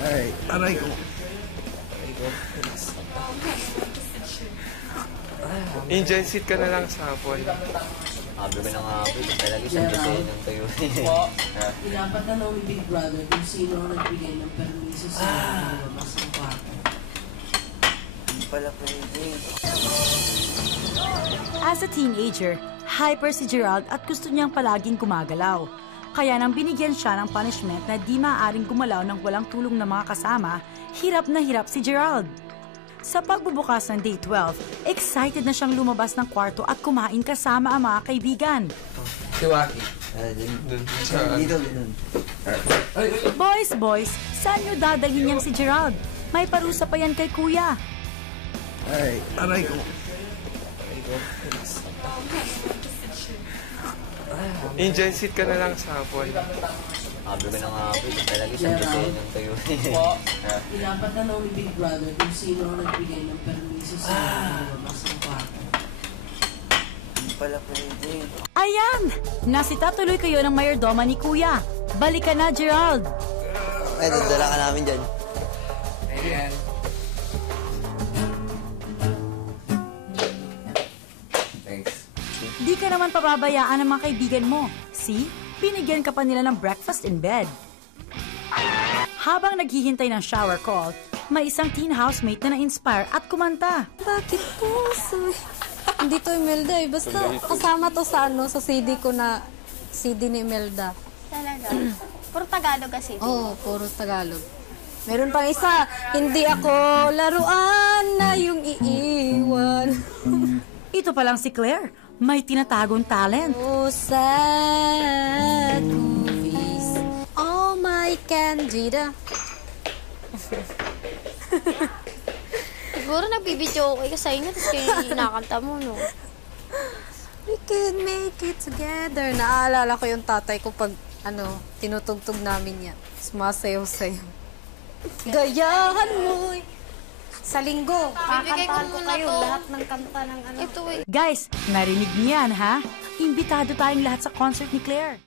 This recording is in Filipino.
Ay, aray ko. Enjoy seat ka na lang sa hapon. Sabi ko na nga po, talaga isang design ng tayo. Pinapatanong ni Big Brother kung sino ang nagbigay ng permiso sa lumabas ng kwarto. Hindi pala pwede. As a teenager, hyper si Gerald at gusto niyang palaging gumagalaw. Kaya nang binigyan siya ng punishment na di maaaring gumalaw ng walang tulong ng mga kasama, hirap na hirap si Gerald. Sa pagbubukas ng Day 12, excited na siyang lumabas ng kwarto at kumain kasama ang mga kaibigan. Si Waki. Dun sa... Boys, saan niyo dadalhin niyang si Gerald? May parusa pa yan kay Kuya. Ay, aray ko. Enjoy seat ka na lang sa hapon. Sabi ko na nga po, talaga isang design ng tayo. Pinapatanong ni Big Brother kung sino ang nagbigay ng permiso sa lumabas ng kwarto. Hindi pala pwede. Ayan! Nasita tuloy kayo ng mayordoma ni Kuya. Balikan na, Gerald! Ay, dadala ka namin dyan. Ayan. Thanks. Di ka naman pababayaan ng mga kaibigan mo. See? Binigyan ka pa nila ng breakfast in bed. Habang naghihintay ng shower call, may isang teen housemate na na-inspire at kumanta. Bakit po? Hindi to Imelda eh. Basta kasama to sa CD ko na CD ni Imelda. Talaga? Puro Tagalog kasi. Oo, puro Tagalog. Meron pang isa, hindi ako laruan na yung iiwan. Ito pa lang si Claire. May tinatagong talent. Oh, sad movies. Oh, my Candida. Siguro nagbibidyo okay ka sa inyo, tapos kayo inakanta mo, no? We can make it together. Naaalala ko yung tatay ko pag, tinutugtog namin yan. Sumasayaw-sayaw. Gayahan mo. Sa linggo, kakantahan ko kayo lahat ng kanta ng Ito eh. Guys, narinig niyan ha? Imbitado tayong lahat sa concert ni Claire.